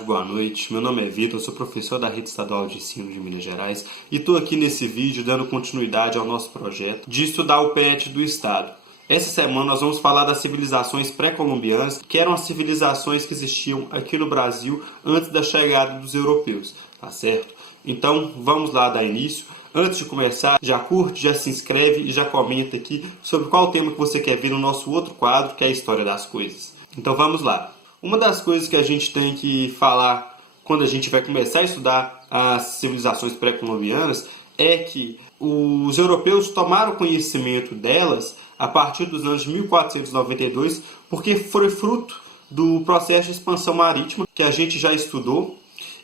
Boa noite, meu nome é Vitor, sou professor da Rede Estadual de Ensino de Minas Gerais e estou aqui nesse vídeo dando continuidade ao nosso projeto de estudar o PET do Estado. Essa semana nós vamos falar das civilizações pré-colombianas, que eram as civilizações que existiam aqui no Brasil antes da chegada dos europeus, tá certo? Então vamos lá dar início. Antes de começar, já curte, já se inscreve e já comenta aqui sobre qual tema que você quer ver no nosso outro quadro, que é a História das Coisas. Então vamos lá. Uma das coisas que a gente tem que falar quando a gente vai começar a estudar as civilizações pré-colombianas é que os europeus tomaram conhecimento delas a partir dos anos de 1492, porque foi fruto do processo de expansão marítima que a gente já estudou.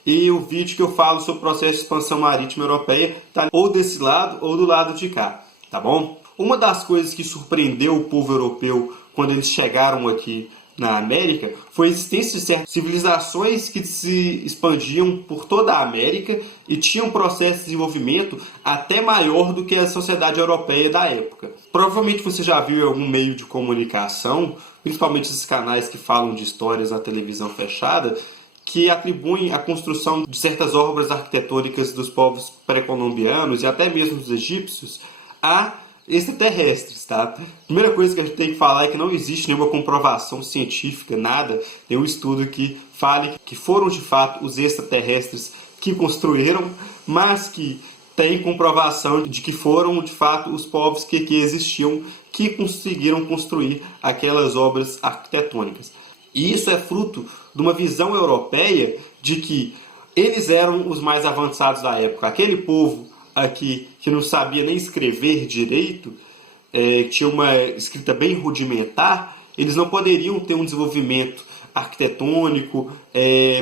E o vídeo que eu falo sobre o processo de expansão marítima europeia está ou desse lado ou do lado de cá, tá bom? Uma das coisas que surpreendeu o povo europeu quando eles chegaram aqui na América foi a existência de certas civilizações que se expandiam por toda a América e tinham um processo de desenvolvimento até maior do que a sociedade europeia da época. Provavelmente você já viu em algum meio de comunicação, principalmente esses canais que falam de histórias na televisão fechada, que atribuem a construção de certas obras arquitetônicas dos povos pré-colombianos e até mesmo dos egípcios a extraterrestres, tá? Primeira coisa que a gente tem que falar é que não existe nenhuma comprovação científica, nada, nenhum estudo que fale que foram de fato os extraterrestres que construíram, mas que tem comprovação de que foram de fato os povos que aqui existiam que conseguiram construir aquelas obras arquitetônicas. E isso é fruto de uma visão europeia de que eles eram os mais avançados da época. Aquele povo aqui que não sabia nem escrever direito, tinha uma escrita bem rudimentar, eles não poderiam ter um desenvolvimento arquitetônico,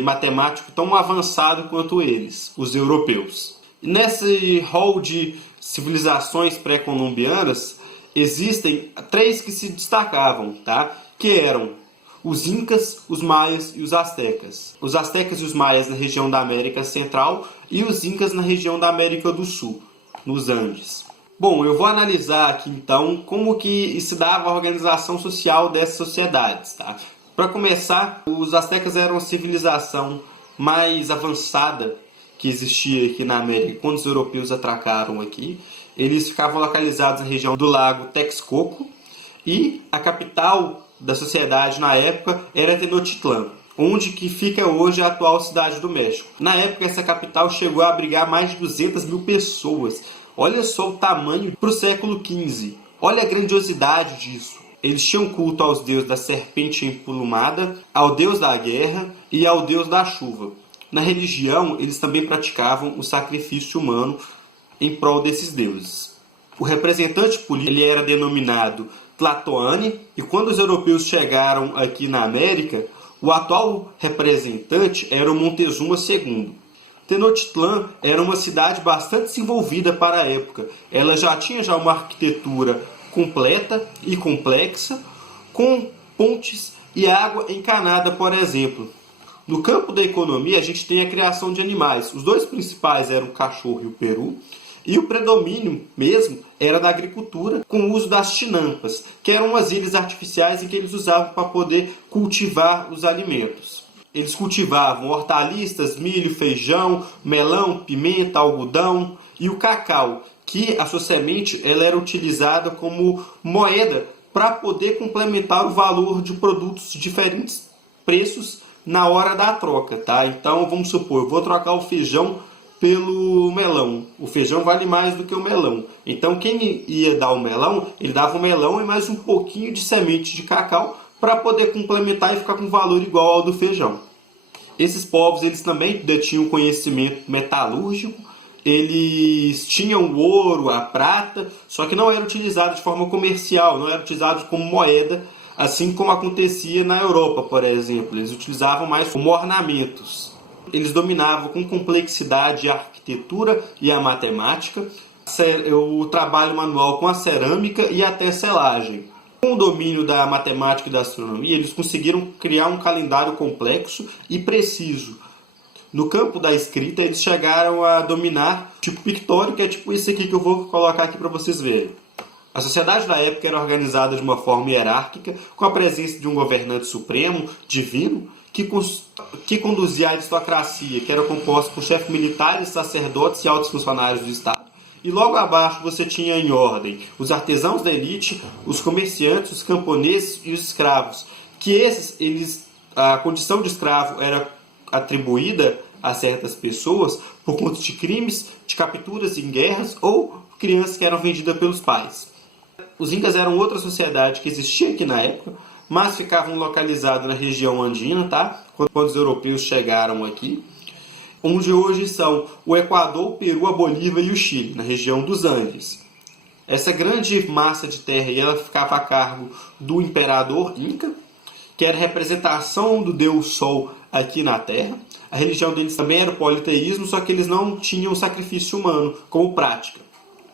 matemático tão avançado quanto eles, os europeus. E nesse rol de civilizações pré-colombianas, existem três que se destacavam, tá? Que eram os Incas, os Maias e os Aztecas. Os Aztecas e os Maias na região da América Central e os Incas na região da América do Sul, nos Andes. Bom, eu vou analisar aqui então como que se dava a organização social dessas sociedades, tá? Para começar, os Aztecas eram a civilização mais avançada que existia aqui na América quando os europeus atracaram aqui. Eles ficavam localizados na região do lago Texcoco e a capital da sociedade na época era Tenochtitlan, onde que fica hoje a atual cidade do México. Na época, essa capital chegou a abrigar mais de 200 mil pessoas. Olha só o tamanho para o século XV. Olha a grandiosidade disso. Eles tinham culto aos deuses da serpente emplumada, ao deus da guerra e ao deus da chuva. Na religião, eles também praticavam o sacrifício humano em prol desses deuses. O representante político ele era denominado Tlatoani, e quando os europeus chegaram aqui na América, o atual representante era o Montezuma II. Tenochtitlan era uma cidade bastante desenvolvida para a época. Ela já tinha uma arquitetura completa e complexa, com pontes e água encanada, por exemplo. No campo da economia, a gente tem a criação de animais. Os dois principais eram o cachorro e o peru. E o predomínio mesmo era da agricultura, com o uso das chinampas, que eram umas ilhas artificiais em que eles usavam para poder cultivar os alimentos. Eles cultivavam hortaliças, milho, feijão, melão, pimenta, algodão e o cacau, que a sua semente ela era utilizada como moeda para poder complementar o valor de produtos de diferentes preços na hora da troca, tá? Então, vamos supor, eu vou trocar o feijão pelo melão. O feijão vale mais do que o melão. Então quem ia dar o melão, ele dava o melão e mais um pouquinho de semente de cacau para poder complementar e ficar com valor igual ao do feijão. Esses povos eles também detinham conhecimento metalúrgico. Eles tinham o ouro, a prata, só que não era utilizado de forma comercial, não era utilizado como moeda, assim como acontecia na Europa, por exemplo. Eles utilizavam mais como ornamentos. Eles dominavam com complexidade a arquitetura e a matemática, o trabalho manual com a cerâmica e até selagem. Com o domínio da matemática e da astronomia, eles conseguiram criar um calendário complexo e preciso. No campo da escrita, eles chegaram a dominar tipo pictório, que é tipo isso aqui que eu vou colocar aqui para vocês verem. A sociedade da época era organizada de uma forma hierárquica, com a presença de um governante supremo, divino, que conduzia a aristocracia, que era composta por chefes militares, sacerdotes e altos funcionários do Estado. E logo abaixo você tinha em ordem os artesãos da elite, os comerciantes, os camponeses e os escravos, que a condição de escravo era atribuída a certas pessoas por conta de crimes, de capturas em guerras ou crianças que eram vendidas pelos pais. Os incas eram outra sociedade que existia aqui na época, mas ficavam localizados na região andina, tá? Quando os europeus chegaram aqui, onde hoje são o Equador, o Peru, a Bolívia e o Chile, na região dos Andes. Essa grande massa de terra ela ficava a cargo do imperador Inca, que era a representação do Deus Sol aqui na Terra. A religião deles também era o politeísmo, só que eles não tinham sacrifício humano como prática,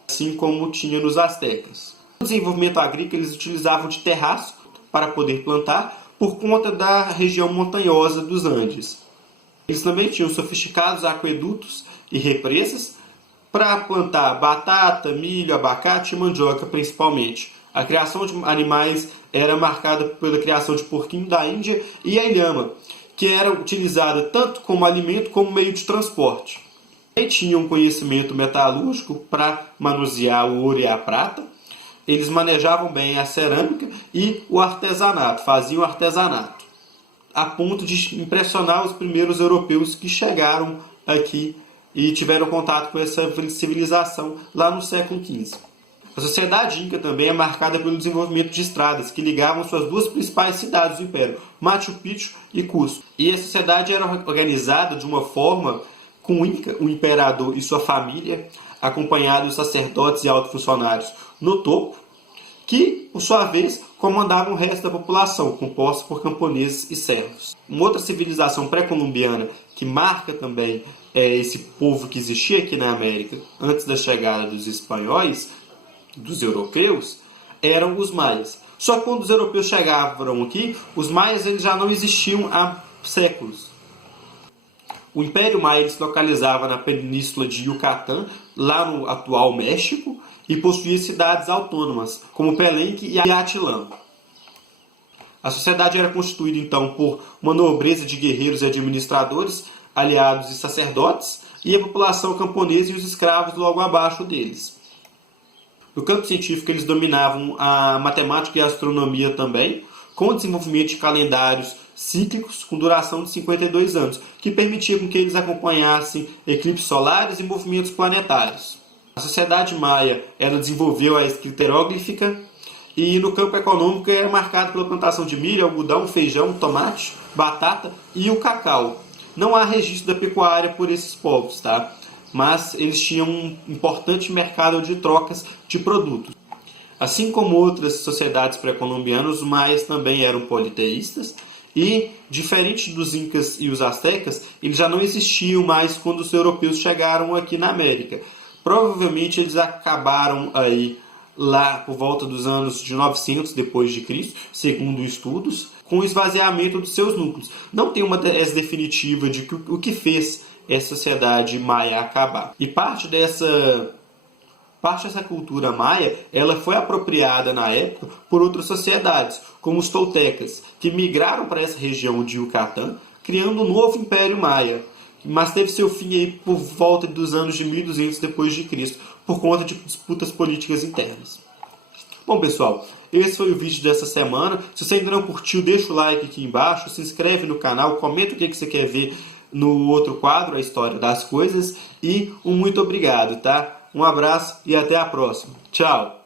assim como tinha nos astecas. No desenvolvimento agrícola, eles utilizavam de terraço para poder plantar por conta da região montanhosa dos Andes. Eles também tinham sofisticados aquedutos e represas para plantar batata, milho, abacate e mandioca principalmente. A criação de animais era marcada pela criação de porquinho da Índia e a ilhama, que era utilizada tanto como alimento como meio de transporte. E tinham conhecimento metalúrgico para manusear o ouro e a prata. Eles manejavam bem a cerâmica e o artesanato, faziam artesanato, a ponto de impressionar os primeiros europeus que chegaram aqui e tiveram contato com essa civilização lá no século XV. A sociedade inca também é marcada pelo desenvolvimento de estradas que ligavam suas duas principais cidades do império, Machu Picchu e Cusco. E a sociedade era organizada de uma forma com o Inca, o imperador e sua família, acompanhados de sacerdotes e altos funcionários no topo, que, por sua vez, comandavam o resto da população, composta por camponeses e servos. Uma outra civilização pré-colombiana que marca também esse povo que existia aqui na América antes da chegada dos espanhóis, dos europeus, eram os maias. Só que quando os europeus chegavam aqui, os maias eles já não existiam há séculos. O Império Maia se localizava na península de Yucatán, lá no atual México, e possuía cidades autônomas, como Palenque e Atilã. A sociedade era constituída então por uma nobreza de guerreiros e administradores, aliados e sacerdotes, e a população camponesa e os escravos logo abaixo deles. No campo científico, eles dominavam a matemática e a astronomia também, com o desenvolvimento de calendários cíclicos com duração de 52 anos, que permitiam que eles acompanhassem eclipses solares e movimentos planetários. A sociedade maia ela desenvolveu a escrita hieróglifica e no campo econômico era marcado pela plantação de milho, algodão, feijão, tomate, batata e o cacau. Não há registro da pecuária por esses povos, tá? Mas eles tinham um importante mercado de trocas de produtos. Assim como outras sociedades pré-colombianas, os maias também eram politeístas e, diferente dos incas e os astecas, eles já não existiam mais quando os europeus chegaram aqui na América. Provavelmente eles acabaram aí lá por volta dos anos de 900 depois de Cristo, segundo estudos, com o esvaziamento dos seus núcleos. Não tem uma tese definitiva de o que fez essa sociedade maia acabar. E parte dessa cultura maia ela foi apropriada na época por outras sociedades, como os toltecas, que migraram para essa região de Yucatán, criando um novo Império Maia, mas teve seu fim aí por volta dos anos de 1200 depois de Cristo, por conta de disputas políticas internas. Bom, pessoal, esse foi o vídeo dessa semana. Se você ainda não curtiu, deixa o like aqui embaixo, se inscreve no canal, comenta o que você quer ver no outro quadro, a história das coisas, e um muito obrigado, tá? Um abraço e até a próxima. Tchau!